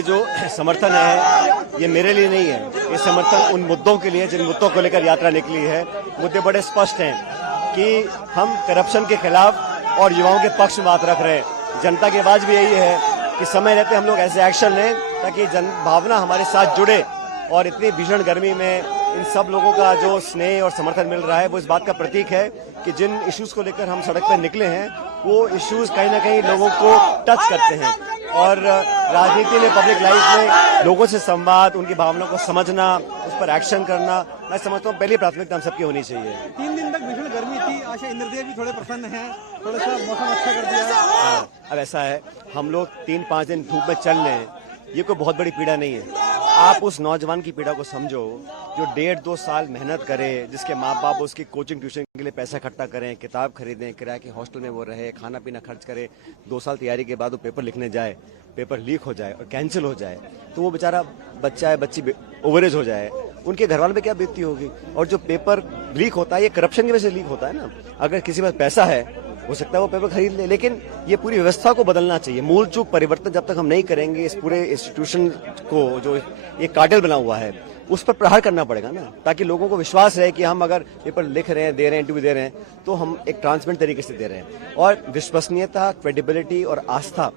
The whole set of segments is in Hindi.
ये जो समर्थन है ये मेरे लिए नहीं है, ये समर्थन उन मुद्दों के लिए जिन मुद्दों को लेकर यात्रा निकली है। मुद्दे बड़े स्पष्ट हैं कि हम करप्शन के खिलाफ और युवाओं के पक्ष में बात रख रहे हैं। जनता की आवाज भी यही है कि समय रहते हम लोग ऐसे एक्शन लें ताकि जन भावना हमारे साथ जुड़े, और इतनी भीषण गर्मी में इन सब लोगों का जो स्नेह और समर्थन मिल रहा है वो इस बात का प्रतीक है कि जिन इश्यूज को लेकर हम सड़क पर निकले हैं वो इश्यूज कहीं ना कहीं लोगों को टच करते हैं। और राजनीति में, पब्लिक लाइफ में लोगों से संवाद, उनकी भावनाओं को समझना, उस पर एक्शन करना, मैं समझता हूँ पहली प्राथमिकता हम सबकी होनी चाहिए। 3 दिन तक भीषण गर्मी थी, आशा इंद्रदेव भी थोड़े प्रसन्न हैं, थोड़ा सा मौसम अच्छा कर दिया। अब ऐसा है, हम लोग 3-5 दिन धूप में चल रहे हैं, ये कोई बहुत बड़ी पीड़ा नहीं है। आप उस नौजवान की पीड़ा को समझो जो 1.5-2 साल मेहनत करे, जिसके माँ बाप उसकी कोचिंग ट्यूशन के लिए पैसा इकट्ठा करें, किताब खरीदें, किराए के हॉस्टल में वो रहे, खाना पीना खर्च करे, 2 साल तैयारी के बाद वो पेपर लिखने जाए, पेपर लीक हो जाए और कैंसिल हो जाए, तो वो बेचारा बच्चा है, बच्ची ओवरेज हो जाए, उनके घर वालों पे क्या बीतती होगी। और जो पेपर लीक होता है ये करप्शन की वजह से लीक होता है ना। अगर किसी पास पैसा है हो सकता है वो पेपर खरीद ले, लेकिन ये पूरी व्यवस्था को बदलना चाहिए। मूल चूक परिवर्तन जब तक हम नहीं करेंगे, इस पूरे इंस्टीट्यूशन को जो ये कार्टेल बना हुआ है उस पर प्रहार करना पड़ेगा ना, ताकि लोगों को विश्वास रहे कि हम अगर पेपर लिख रहे हैं, दे रहे हैं, इंटरव्यू दे रहे हैं तो हम एक ट्रांसपेरेंट तरीके से दे रहे हैं। और विश्वसनीयता, क्रेडिबिलिटी और आस्था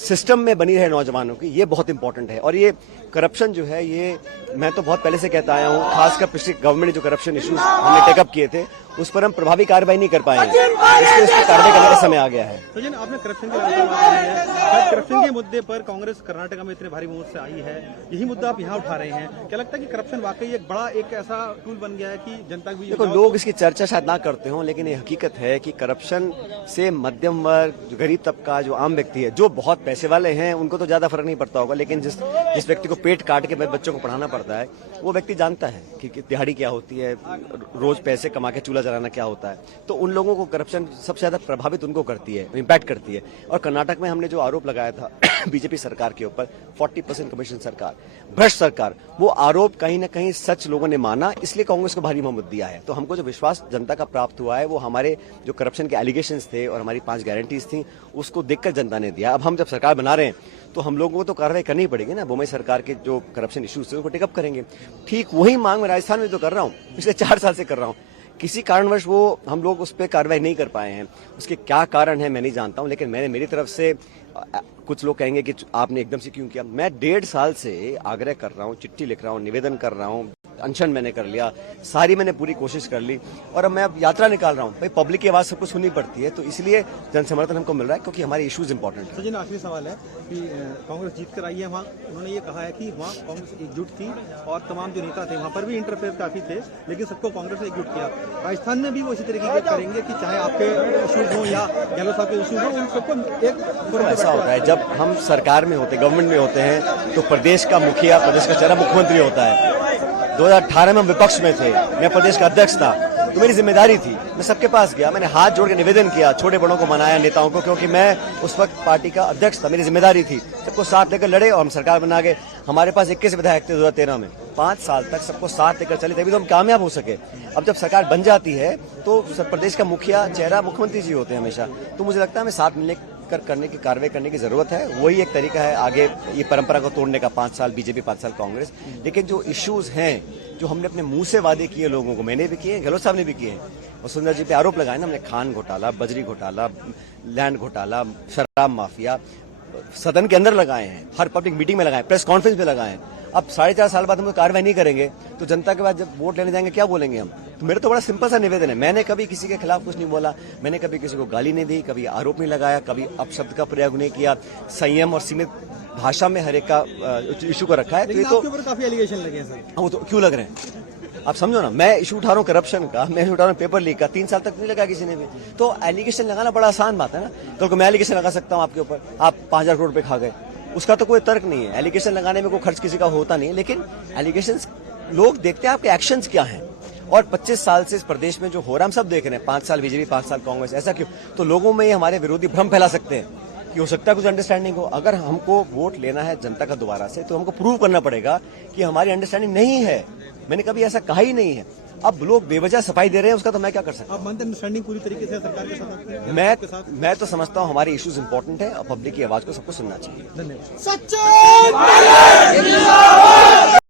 सिस्टम में बनी रहे नौजवानों की, ये बहुत इंपॉर्टेंट है। और ये करप्शन जो है ये मैं तो बहुत पहले से कहता आया हूँ, खासकर पिछली गवर्नमेंट ने जो करप्शन इश्यूज हमने टेकअप किए थे उस पर हम प्रभावी कार्रवाई नहीं कर पाए, इसलिए इस पर कार्रवाई करने का समय आ गया है। तो जिन आपने करप्शन की बात है, करप्शन के मुद्दे पर कांग्रेस कर्नाटक में इतने भारी मोर्चे से आई है, यही मुद्दा आप यहाँ उठा रहे हैं, क्या लगता है कि करप्शन वाकई एक बड़ा एक ऐसा टूल बन गया है कि जनता भी? देखो, लोग इसकी चर्चा शायद ना करते हो, लेकिन ये हकीकत है कि करप्शन से मध्यम वर्ग, जो गरीब तबका, जो आम व्यक्ति है, जो बहुत पैसे वाले हैं उनको तो ज्यादा फर्क नहीं पड़ता होगा, लेकिन जिस व्यक्ति को पेट काट के बच्चों को पढ़ाना पड़ता है वो व्यक्ति जानता है कि दिहाड़ी क्या होती है, रोज पैसे कमा के चूल्हा जलाना क्या होता है। तो उन लोगों को करप्शन सबसे ज्यादा प्रभावित उनको करती है, इम्पैक्ट करती है। और कर्नाटक में हमने जो आरोप लगाया था बीजेपी सरकार के ऊपर, 40% कमीशन सरकार, भ्रष्ट सरकार, वो आरोप कहीं ना कहीं सच लोगों ने माना, इसलिए कांग्रेस को भारी मोहम्मत दिया है। तो हमको जो विश्वास जनता का प्राप्त हुआ है वो हमारे जो करप्शन के एलिगेशंस थे और हमारी 5 गारंटीज थी उसको देखकर जनता ने दिया। अब हम जब सरकार बना रहे हैं तो हम लोगों को तो कार्रवाई करनी पड़ेगी ना। बोमई सरकार के जो करप्शन इश्यूज थे उसको टेकअप करेंगे। ठीक वही मांग मैं राजस्थान में तो कर रहा हूँ, पिछले 4 साल से कर रहा हूँ। किसी कारणवश वो हम लोग उस पर कार्रवाई नहीं कर पाए हैं, उसके क्या कारण है मैं नहीं जानता हूं, लेकिन मैंने मेरी तरफ से, कुछ लोग कहेंगे कि आपने एकदम से क्यों किया, मैं 1.5 साल से आग्रह कर रहा हूं, चिट्ठी लिख रहा हूं, निवेदन कर रहा हूं, अनशन मैंने कर लिया, सारी मैंने पूरी कोशिश कर ली, और अब मैं यात्रा निकाल रहा हूं। भाई पब्लिक की आवाज सबको सुननी पड़ती है, तो इसलिए जन समर्थन हमको मिल रहा है क्योंकि हमारे इश्यूज इंपॉर्टेंट है। सचिन, आखिरी सवाल है कि कांग्रेस जीत कर आई है वहाँ, उन्होंने ये कहा है कि वहाँ कांग्रेस एकजुट थी और तमाम जो नेता थे वहाँ पर भी इंटरफेयर काफी थे, लेकिन सबको कांग्रेस ने एकजुट किया। राजस्थान में भी वो इसी तरीके के करेंगे कि चाहे आपके इश्यूज हों या गहलोत साहब के इश्यूज हों, उन सबको एक ऐसा होता है जब हम सरकार में होते, गवर्नमेंट में होते हैं तो प्रदेश का मुखिया, प्रदेश का चेहरा मुख्यमंत्री होता है। 2018 में हम विपक्ष में थे, मैं प्रदेश का अध्यक्ष था, तो मेरी जिम्मेदारी थी, मैं सबके पास गया, मैंने हाथ जोड़ के निवेदन किया, छोटे बड़ों को मनाया, नेताओं को, क्योंकि मैं उस वक्त पार्टी का अध्यक्ष था, मेरी जिम्मेदारी थी। सबको साथ लेकर लड़े और हम सरकार बना गए। हमारे पास 21 विधायक थे 2013 में, 5 साल तक सबको साथ लेकर चले, तभी तो हम कामयाब हो सके। अब जब सरकार बन जाती है तो प्रदेश का मुखिया चेहरा मुख्यमंत्री जी होते हैं हमेशा, तो मुझे लगता है हमें साथ मिलने करने की कार्रवाई करने की जरूरत है। वही एक तरीका है आगे ये परंपरा को तोड़ने का, 5 साल बीजेपी, 5 साल कांग्रेस। लेकिन जो इश्यूज हैं, जो हमने अपने मुंह से वादे किए लोगों को, मैंने भी किए, गहलोत साहब ने भी किए, वसुंधरा जी पे आरोप लगाए ना हमने, खान घोटाला, बजरी घोटाला, लैंड घोटाला, शराब माफिया, सदन के अंदर लगाए हैं, हर पब्लिक मीटिंग में लगाए, प्रेस कॉन्फ्रेंस में लगाए हैं। अब 4.5 साल बाद हम कार्रवाई नहीं करेंगे तो जनता के बाद जब वोट लेने जाएंगे क्या बोलेंगे हम? तो मेरा तो बड़ा सिंपल सा निवेदन है, मैंने कभी किसी के खिलाफ कुछ नहीं बोला, मैंने कभी किसी को गाली नहीं दी, कभी आरोप नहीं लगाया, कभी अपशब्द का प्रयोग नहीं किया, संयम और सीमित भाषा में हर एक का इशू को रखा है। तो ये तो काफी एलिगेशन लगे हैं सर। वो तो क्यों लग रहे हैं आप समझो ना, मैं इशू उठा रहा हूँ करप्शन का, मैं इशू उठा रहा हूँ पेपर लीक का, 3 साल तक नहीं लगा किसी ने भी। तो एलिगेशन लगाना बड़ा आसान बात है ना, तो मैं एलिगेशन लगा सकता हूँ आपके ऊपर, आप 5,000 करोड़ रुपए खा गए, उसका तो कोई तर्क नहीं है। एलिगेशन लगाने में कोई खर्च किसी का होता नहीं है, लेकिन एलिगेशंस लोग देखते हैं आपके एक्शंस क्या हैं। और 25 साल से इस प्रदेश में जो हो रहा है हम सब देख रहे हैं, 5 साल बीजेपी, 5 साल कांग्रेस, ऐसा क्यों? तो लोगों में हमारे विरोधी भ्रम फैला सकते हैं कि हो सकता है कुछ अंडरस्टैंडिंग हो। अगर हमको वोट लेना है जनता का दोबारा से, तो हमको प्रूव करना पड़ेगा कि हमारी अंडरस्टैंडिंग नहीं है। मैंने कभी ऐसा कहा ही नहीं है। अब लोग बेवजह सफाई दे रहे हैं, उसका तो मैं क्या कर सकता आप मंथ अंडरस्टैंडिंग पूरी तरीके से सरकार के साथ रखते हैं? हूं। मैं तो समझता हूं हमारे इश्यूज इंपॉर्टेंट है और पब्लिक की आवाज को सबको सुनना चाहिए। धन्यवाद। सच्चे